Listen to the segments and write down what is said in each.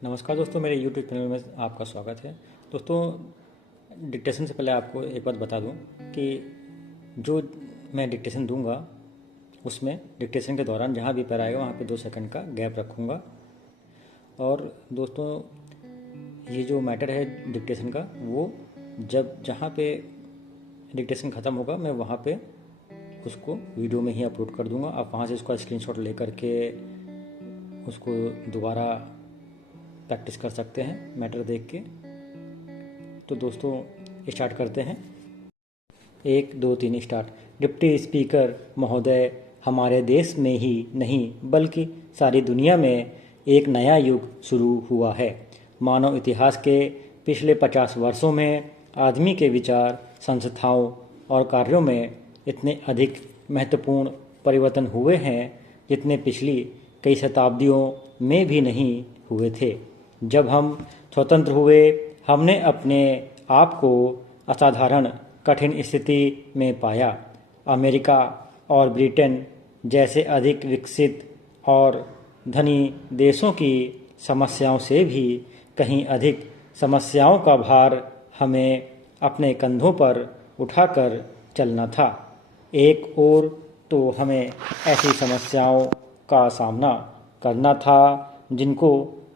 नमस्कार दोस्तों, मेरे YouTube चैनल में आपका स्वागत है। दोस्तों, डिक्टेशन से पहले आपको एक बात बता दूं कि जो मैं डिक्टेशन दूंगा उसमें डिक्टेशन के दौरान जहां भी पैरा आएगा वहां पे 2 सेकंड का गैप रखूंगा। और दोस्तों, ये जो मैटर है डिक्टेशन का, वो जहां पे डिक्टेशन ख़त्म होगा मैं वहां पे उसको वीडियो में ही अपलोड कर दूंगा। आप वहां से इसका स्क्रीनशॉट लेकर के उसको दोबारा प्रैक्टिस कर सकते हैं मैटर देख के। तो दोस्तों, स्टार्ट करते हैं। 1 2 3 स्टार्ट। डिप्टी स्पीकर महोदय, हमारे देश में ही नहीं बल्कि सारी दुनिया में एक नया युग शुरू हुआ है। मानव इतिहास के पिछले 50 वर्षों में आदमी के विचार, संस्थाओं और कार्यों में इतने अधिक महत्वपूर्ण परिवर्तन हुए हैं जितने पिछली कई शताब्दियों में भी नहीं हुए थे। जब हम स्वतंत्र हुए, हमने अपने आप को असाधारण कठिन स्थिति में पाया। अमेरिका और ब्रिटेन जैसे अधिक विकसित और धनी देशों की समस्याओं से भी कहीं अधिक समस्याओं का भार हमें अपने कंधों पर उठाकर चलना था। एक ओर तो हमें ऐसी समस्याओं का सामना करना था जिनको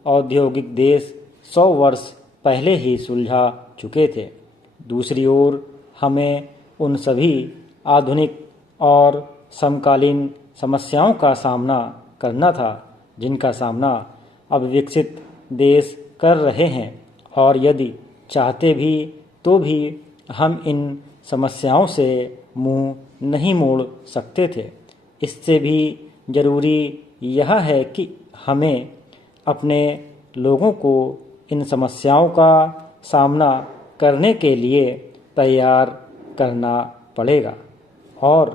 औद्योगिक देश 100 वर्ष पहले ही सुलझा चुके थे। दूसरी ओर हमें उन सभी आधुनिक और समकालीन समस्याओं का सामना करना था जिनका सामना अब विकसित देश कर रहे हैं, और यदि चाहते भी तो भी हम इन समस्याओं से मुंह नहीं मोड़ सकते थे। इससे भी ज़रूरी यह है कि हमें अपने लोगों को इन समस्याओं का सामना करने के लिए तैयार करना पड़ेगा और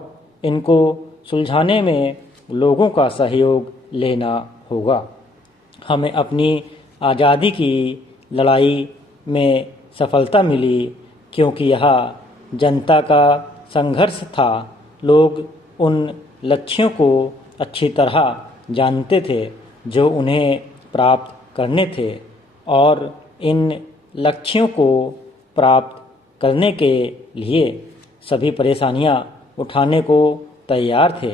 इनको सुलझाने में लोगों का सहयोग लेना होगा। हमें अपनी आज़ादी की लड़ाई में सफलता मिली क्योंकि यह जनता का संघर्ष था। लोग उन लक्ष्यों को अच्छी तरह जानते थे जो उन्हें प्राप्त करने थे और इन लक्ष्यों को प्राप्त करने के लिए सभी परेशानियां उठाने को तैयार थे।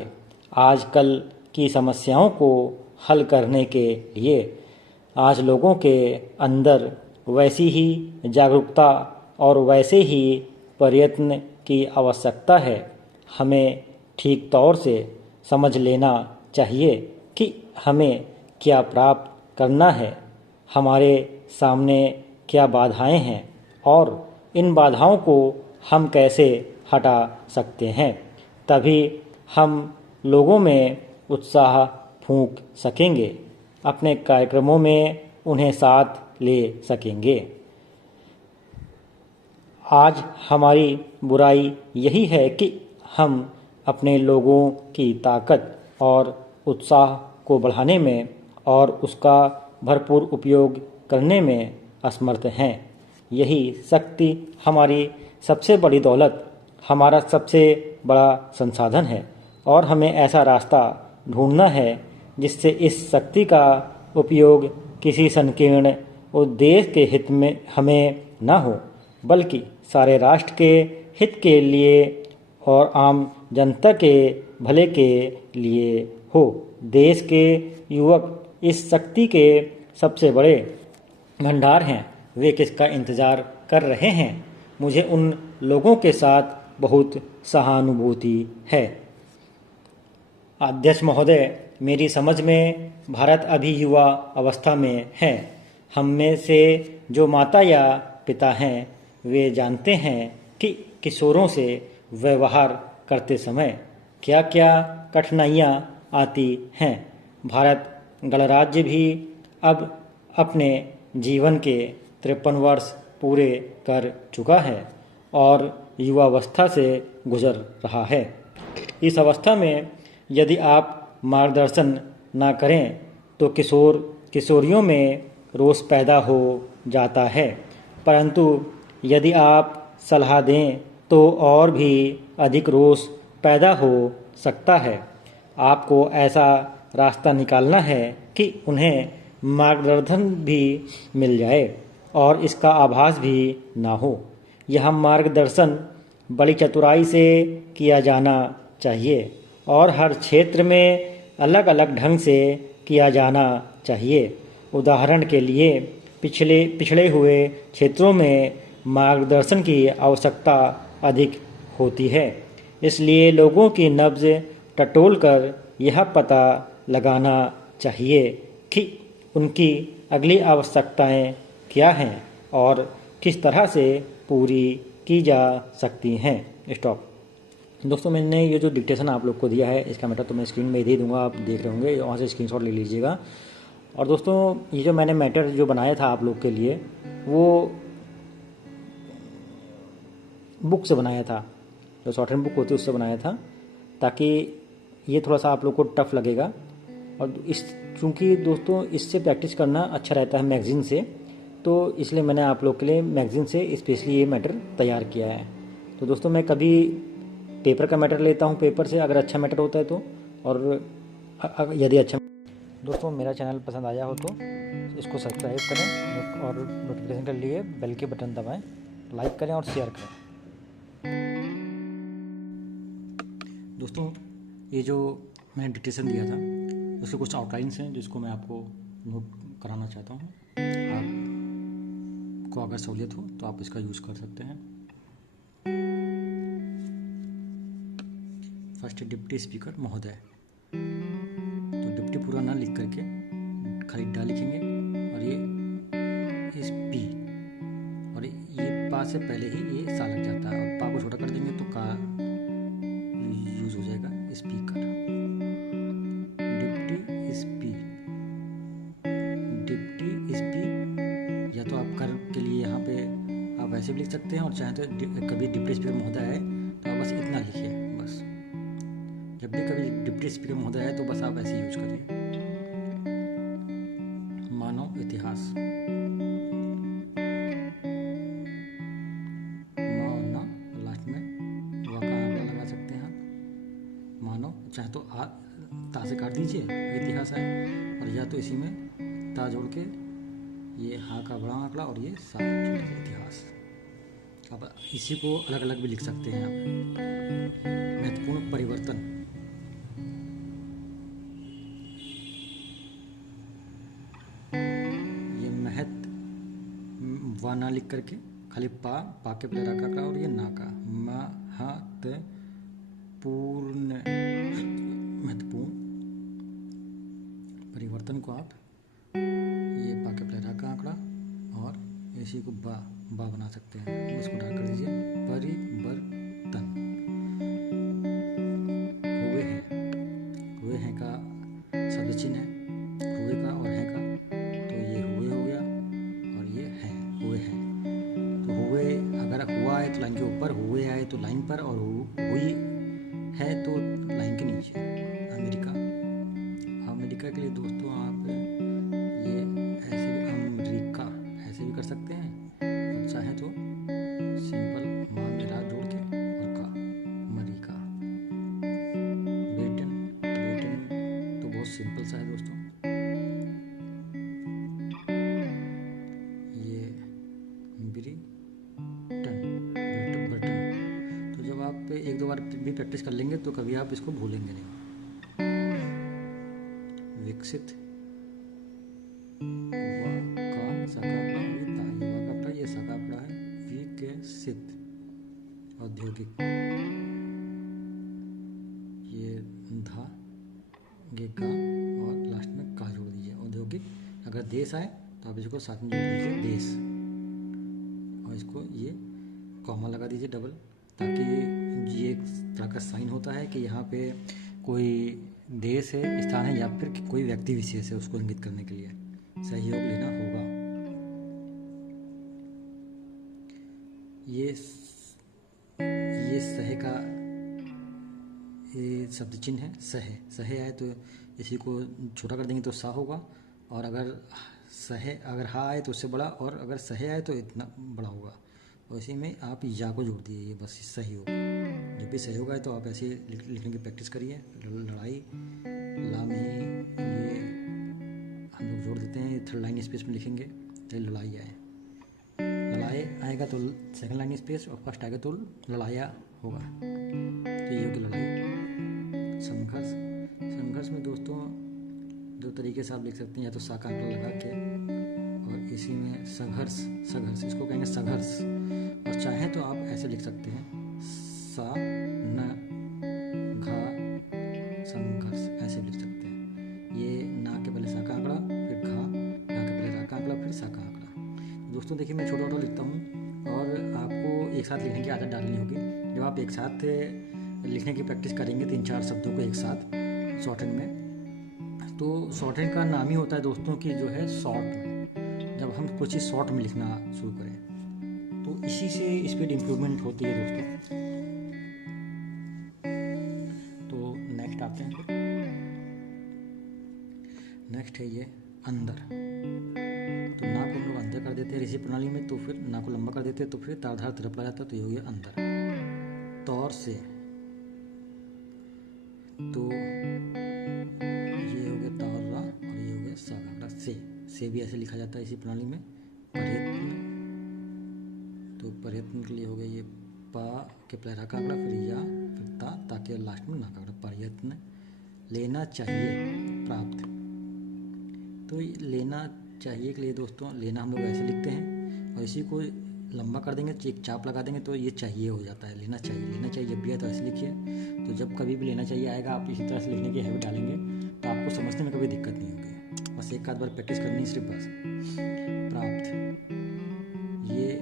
आजकल की समस्याओं को हल करने के लिए आज लोगों के अंदर वैसी ही जागरूकता और वैसे ही प्रयत्न की आवश्यकता है। हमें ठीक तौर से समझ लेना चाहिए कि हमें क्या प्राप्त करना है, हमारे सामने क्या बाधाएं हैं और इन बाधाओं को हम कैसे हटा सकते हैं। तभी हम लोगों में उत्साह फूंक सकेंगे, अपने कार्यक्रमों में उन्हें साथ ले सकेंगे। आज हमारी बुराई यही है कि हम अपने लोगों की ताकत और उत्साह को बढ़ाने में और उसका भरपूर उपयोग करने में असमर्थ हैं। यही शक्ति हमारी सबसे बड़ी दौलत, हमारा सबसे बड़ा संसाधन है और हमें ऐसा रास्ता ढूंढना है जिससे इस शक्ति का उपयोग किसी संकीर्ण उद्देश्य के हित में हमें न हो, बल्कि सारे राष्ट्र के हित के लिए और आम जनता के भले के लिए हो। देश के युवक इस शक्ति के सबसे बड़े भंडार हैं। वे किसका इंतजार कर रहे हैं? मुझे उन लोगों के साथ बहुत सहानुभूति है। अध्यक्ष महोदय, मेरी समझ में भारत अभी युवा अवस्था में है। हम में से जो माता या पिता हैं वे जानते हैं कि किशोरों से व्यवहार करते समय क्या क्या कठिनाइयाँ आती हैं। भारत गणराज्य भी अब अपने जीवन के 53 वर्ष पूरे कर चुका है और युवावस्था से गुजर रहा है। इस अवस्था में यदि आप मार्गदर्शन न करें तो किशोर किशोरियों में रोष पैदा हो जाता है, परंतु यदि आप सलाह दें तो और भी अधिक रोष पैदा हो सकता है। आपको ऐसा रास्ता निकालना है कि उन्हें मार्गदर्शन भी मिल जाए और इसका आभास भी ना हो। यह मार्गदर्शन बड़ी चतुराई से किया जाना चाहिए और हर क्षेत्र में अलग अलग ढंग से किया जाना चाहिए। उदाहरण के लिए पिछड़े हुए क्षेत्रों में मार्गदर्शन की आवश्यकता अधिक होती है, इसलिए लोगों की नब्ज टटोलकर यह पता लगाना चाहिए कि उनकी अगली आवश्यकताएं क्या हैं और किस तरह से पूरी की जा सकती हैं। स्टॉप। दोस्तों, मैंने ये जो डिक्टेशन आप लोग को दिया है इसका मैटर तो मैं स्क्रीन में दे दूंगा, आप देख रहे होंगे, वहाँ से स्क्रीनशॉट ले लीजिएगा। और दोस्तों, ये जो मैंने मैटर जो बनाया था आप लोग के लिए वो बुक से बनाया था, जो शॉर्ट हैंड बुक होती है उससे बनाया था, ताकि ये थोड़ा सा आप लोग को टफ लगेगा। और चूँकि दोस्तों इससे प्रैक्टिस करना अच्छा रहता है मैगज़ीन से, तो इसलिए मैंने आप लोग के लिए मैगज़ीन से स्पेशली ये मैटर तैयार किया है। तो दोस्तों, मैं कभी पेपर का मैटर लेता हूँ पेपर से, अगर अच्छा मैटर होता है तो, और यदि अच्छा दोस्तों मेरा चैनल पसंद आया हो तो इसको सब्सक्राइब करें और नोटिफिकेशन के लिए बेल के बटन दबाएं, लाइक करें और शेयर करें। दोस्तों, ये जो मैंने डिक्टेशन दिया था उसके कुछ आउटलाइंस हैं जिसको मैं आपको नोट कराना चाहता हूँ। आपको अगर सहूलियत हो तो आप इसका यूज़ कर सकते हैं। फर्स्ट डिप्टी स्पीकर महोदय, तो डिप्टी पूरा ना लिख करके खाली डा लिखेंगे और ये इस पी और ये पा से पहले ही ये सा लग जाता है, और पा को छोटा कर देंगे तो का यूज हो जाएगा स्पीकर। डिप्टी स्पी, डिप्टी स्पी, या तो आप कर के लिए यहाँ पे आप ऐसे भी लिख सकते हैं, और चाहे तो कभी डिप्टी स्पीकर महोदय आए तो आप बस इतना लिखिए। बस जब भी कभी डिप्टी स्पीकर महोदय आए तो बस आप ऐसे यूज करिए। मानव इतिहास, मानव लास्ट में व का आंकड़ा लगा सकते हैं आप। मानव चाहे तो ता से काट दीजिए इतिहास है, और या तो इसी में ता जोड़ के ये हा का बड़ा आंकड़ा और ये सा छोटा सा इतिहास। अब इसी को अलग अलग भी लिख सकते हैं आप। महत्वपूर्ण परिवर्तन, ये महत्व व ना लिख करके खाली पा के पहले रखा का और ये ना का, महत्वपूर्ण, महत्वपूर्ण परिवर्तन को आप ये पा के पहले रखा आंकड़ा और इसी को बा बना सकते हैं, इसको डार्क कर दीजिए। परिवर्तन, हुए हैं का शब्द चिन्ह है, हुए का और है का, तो ये हुए हो गया और ये है, हुए हैं। तो हुए अगर हुआ है तो लाइन के ऊपर, हुए आए तो लाइन पर, और हुई है तो लाइन के नीचे। अमेरिका, अमेरिका के लिए दोस्तों आप ये ऐसे भी अमेरिका ऐसे भी कर सकते हैं, और चाहे तो सिंपल माँ में रा जोड़ के और का, अमेरिका। ब्रिटेन, ब्रिटेन तो बहुत सिंपल सा है दोस्तों, ये ब्रिटन, ब्रिटन। तो जब आप एक दो बार भी प्रैक्टिस कर लेंगे तो कभी आप इसको भूलेंगे नहीं। विकसित, विकसित। औद्योगिक, ये धा गे का और लास्ट में का जोड़ दीजिए। औद्योगिक, अगर देश आए तो आप इसको साथ में जोड़ दीजिए देश, और इसको ये कॉमा लगा दीजिए डबल, ताकि ये एक तरह का साइन होता है कि यहाँ पे कोई देश है, स्थान है, या फिर कोई व्यक्ति विशेष है, उसको इंगित करने के लिए सहयोग लेना होगा। ये सहे का ये शब्द चिन्ह है, सहे, सहे आए तो इसी को छोटा कर देंगे तो सा होगा, और अगर सहे अगर हा आए तो उससे बड़ा, और अगर सहे आए तो इतना बड़ा होगा। और इसी में आप या को जोड़ दिए, ये बस सहयोग। जब भी सहयोग आए तो आप ऐसे लिखने की प्रैक्टिस करिए। लड़ाई, ला में ही ये हम लोग जोड़ देते हैं, थर्ड लाइन स्पेस में लिखेंगे तो लड़ाई आए, लड़ाई आएगा तो सेकंड लाइन स्पेस, और फर्स्ट आएगा तो लड़ाया होगा। तो ये होगी लड़ाई। संघर्ष, संघर्ष में दोस्तों दो तरीके से आप लिख सकते हैं, या तो सा का अंकड़ा लगा के और इसी में संघर्ष, संघर्ष इसको कहेंगे संघर्ष, और चाहे तो आप ऐसे लिख सकते हैं सा न घा संघर्ष, ऐसे लिख सकते हैं। ये ना के पहले सा का आंकड़ा, फिर घा, घा के पहले रा का आंकड़ा, फिर सा का आंकड़ा। दोस्तों देखिए मैं छोटा छोटा लिखता हूँ और आपको एक साथ लिखने की आदत डालनी होगी। जब आप एक साथ लिखने की प्रैक्टिस करेंगे 3-4 शब्दों को एक साथ शॉर्ट हैंड में, तो शॉर्ट हैंड का नाम ही होता है दोस्तों कि जो है शॉर्ट में, जब हम कुछ चीज़ शॉर्ट में लिखना शुरू करें तो इसी से स्पीड इम्प्रूवमेंट होती है दोस्तों। तो नेक्स्ट आते हैं, नेक्स्ट है ये अंदर। तो ना को हम लोग अंदर कर देते हैं ऋषि प्रणाली में, तो फिर ना को लंबा कर देते हैं, तो फिर तारधार तरफ ला जाता है, तो ये हो गया अंदर। तौर से, तो ये हो गया तौरा और ये हो गया सागाड़ा से भी ऐसे लिखा जाता है इसी प्रणाली में। प्रयत्न, तो प्रयत्न के लिए हो गया ये पा के पहले रा का आंकड़ा, फिर या, फिर ता के लास्ट में ना का आंकड़ा, प्रयत्न। लेना चाहिए, प्राप्त, तो लेना चाहिए के लिए दोस्तों लेना हम लोग ऐसे लिखते हैं और इसी को लंबा कर देंगे, एक चाप लगा देंगे तो ये चाहिए हो जाता है। लेना चाहिए, लेना चाहिए जब भी आए तो ऐसे लिखिए। तो जब कभी भी लेना चाहिए आएगा आप इसी तरह से लिखने की हैबिट डालेंगे तो आपको समझने में कभी दिक्कत नहीं होगी। बस एक आध बार प्रैक्टिस करनी है सिर्फ बस। प्राप्त, ये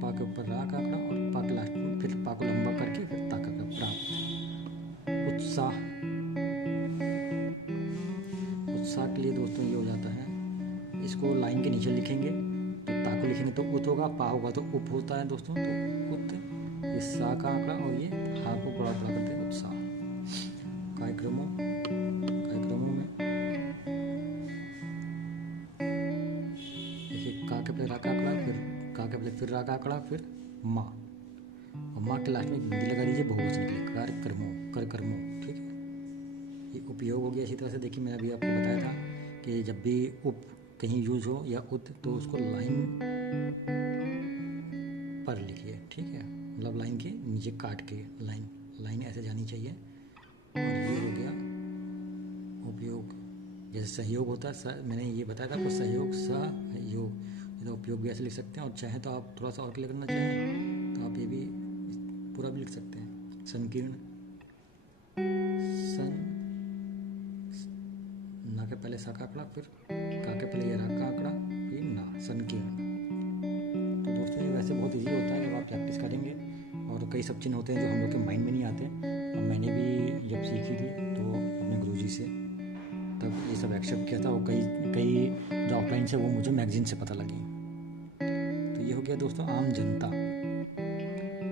पा के ऊपर रा का आंकड़ा और पा के लास्ट में फिर पा को लंबा करके फिर ता का आंकड़ा, प्राप्त। उत्साह, उत्साह के लिए दोस्तों ये हो जाता है, इसको लाइन के नीचे लिखेंगे तो ता को लिखेंगे तो उत होगा, पा होगा तो उप होता है दोस्तों, तो उत, ये सा का आंकड़ा और ये हा को बड़ा बड़ा करते हैं उत्साह। कार्यक्रमों में देखिए का के पहले रा का आंकड़ा, फिर का के पहले फिर रा का आंकड़ा, फिर माँ, और माँ के लास्ट में बिंदी लगा दीजिए बहुवचन के लिए, कार्यक्रमों, ठीक है। ये उपयोग हो गया। इसी तरह से देखिए मैंने अभी आपको बताया था कि जब भी उप कहीं यूज हो या उत तो उसको लाइन पर लिखिए, ठीक है, मतलब लाइन के नीचे काट के लाइन ऐसे जानी चाहिए। और ये हो गया उपयोग, जैसे सहयोग होता है, मैंने ये बताया था आपको सहयोग, सहयोग, तो उपयोग भी ऐसे लिख सकते हैं। और चाहे तो आप थोड़ा सा और क्लियर करना चाहें तो आप ये भी पूरा भी लिख सकते हैं। संकीर्ण, ना के पहले सा का आंकड़ा, फिर का के पहले ये रा का आंकड़ा, फिर ना, संकीर्ण। तो दोस्तों ये वैसे बहुत इजी होता है जब आप प्रैक्टिस करेंगे, और कई सब चिन्ह होते हैं जो हम लोग के माइंड में नहीं आते। और मैंने भी जब सीखी थी तो अपने गुरुजी से तब ये सब एक्सेप्ट किया था, और कई जो आउटलाइन से वो मुझे मैगजीन से पता लगी। तो ये हो गया दोस्तों आम जनता।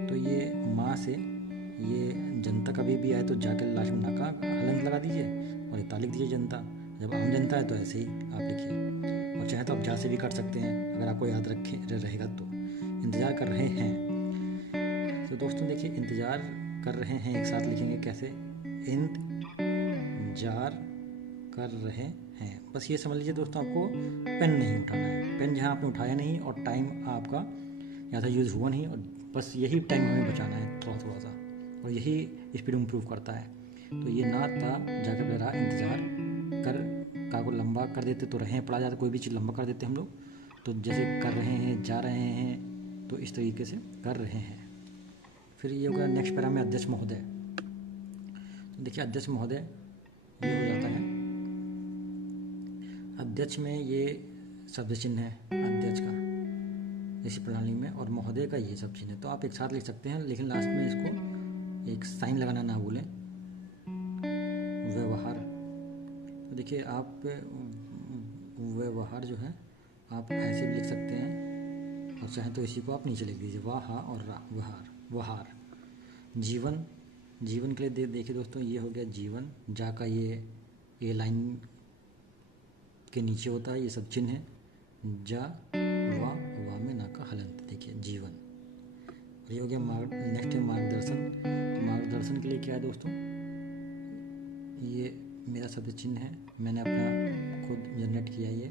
तो ये माँ से ये जनता कभी भी आए तो जाकर लास्ट में ना का हलंत लगा दीजिए और ये ता लिख दीजिए जनता। जब आम जनता है तो ऐसे ही आप लिखिए, और चाहे तो आप जा से भी कर सकते हैं अगर आपको याद रहेगा तो। इंतज़ार कर रहे हैं, तो दोस्तों देखिए इंतज़ार कर रहे हैं एक साथ लिखेंगे कैसे, इंतजार कर रहे हैं। बस ये समझ लीजिए दोस्तों आपको पेन नहीं उठाना है, पेन जहाँ आपने उठाया नहीं और टाइम आपका ज़्यादा यूज़ हुआ नहीं, और बस यही टाइम हमें बचाना है थोड़ा थोड़ा सा, और यही स्पीड इम्प्रूव करता है। तो ये ना था जाकर पहले रहा, इंतज़ार कर, का को लंबा कर देते तो रहे पढ़ा जाता, कोई भी चीज़ लंबा कर देते हम लोग, तो जैसे कर रहे हैं, जा रहे हैं, तो इस तरीके से कर रहे हैं। फिर ये होगा नेक्स्ट पैरा में अध्यक्ष महोदय। तो देखिए अध्यक्ष महोदय ये हो जाता है, अध्यक्ष में ये शब्द चिन्ह है अध्यक्ष का इसी प्रणाली में, और महोदय का ये सब चिन्ह है। तो आप एक साथ लिख सकते हैं, लेकिन लास्ट में इसको एक साइन लगाना ना भूलें। व्यवहार, तो देखिए आप व्यवहार जो है आप ऐसे भी लिख सकते हैं, और चाहे तो इसी को आप नीचे लिख दीजिए, वाह हा और रा, वहार। जीवन, जीवन के लिए देखिए दोस्तों ये हो गया जीवन, जा का ये लाइन के नीचे होता है, ये सब चिन्ह है, जा, वा में ना का हलंत, देखिए जीवन। ये हो गया नेक्स्ट है मार्गदर्शन। तो मार्गदर्शन के लिए क्या है दोस्तों, ये मेरा शब्द चिन्ह है, मैंने अपना खुद जनरेट किया ये।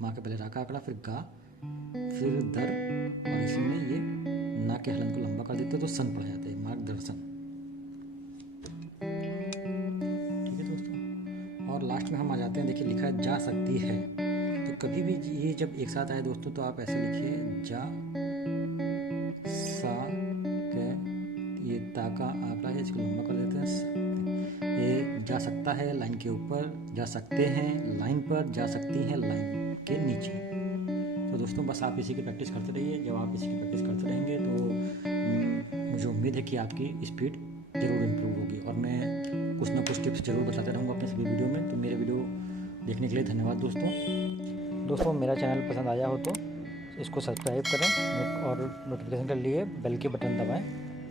माँ के पहले रा का आंकड़ा, फिर गा, फिर दर, और इसी में ये ना के हलन को लंबा कर देते तो सन पड़ जाते हैं, मार्गदर्शन। ठीक है दोस्तों, और लास्ट में हम आ जाते हैं, देखिए लिखा है जा सकती है। तो कभी भी ये जब एक साथ आए दोस्तों तो आप ऐसे लिखिए जा सा के, ये ता का आंकड़ा है, इसको लंबा कर देते हैं। ये जा सकता है लाइन के ऊपर, जा सकते हैं लाइन पर, जा सकती हैं लाइन के नीचे। तो दोस्तों बस आप इसी की प्रैक्टिस करते रहिए। जब आप इसी की प्रैक्टिस करते रहेंगे तो मुझे उम्मीद है कि आपकी स्पीड ज़रूर इम्प्रूव होगी, और मैं कुछ ना कुछ टिप्स ज़रूर बताते रहूँगा अपने सभी वीडियो में। तो मेरे वीडियो देखने के लिए धन्यवाद दोस्तों। मेरा चैनल पसंद आया हो तो इसको सब्सक्राइब करें और नोटिफिकेशन के लिए बेल के बटन दबाएं,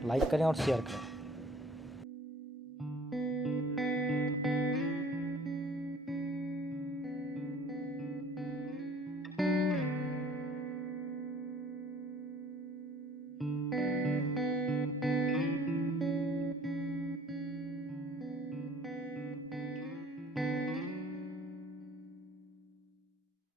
लाइक करें और शेयर करें।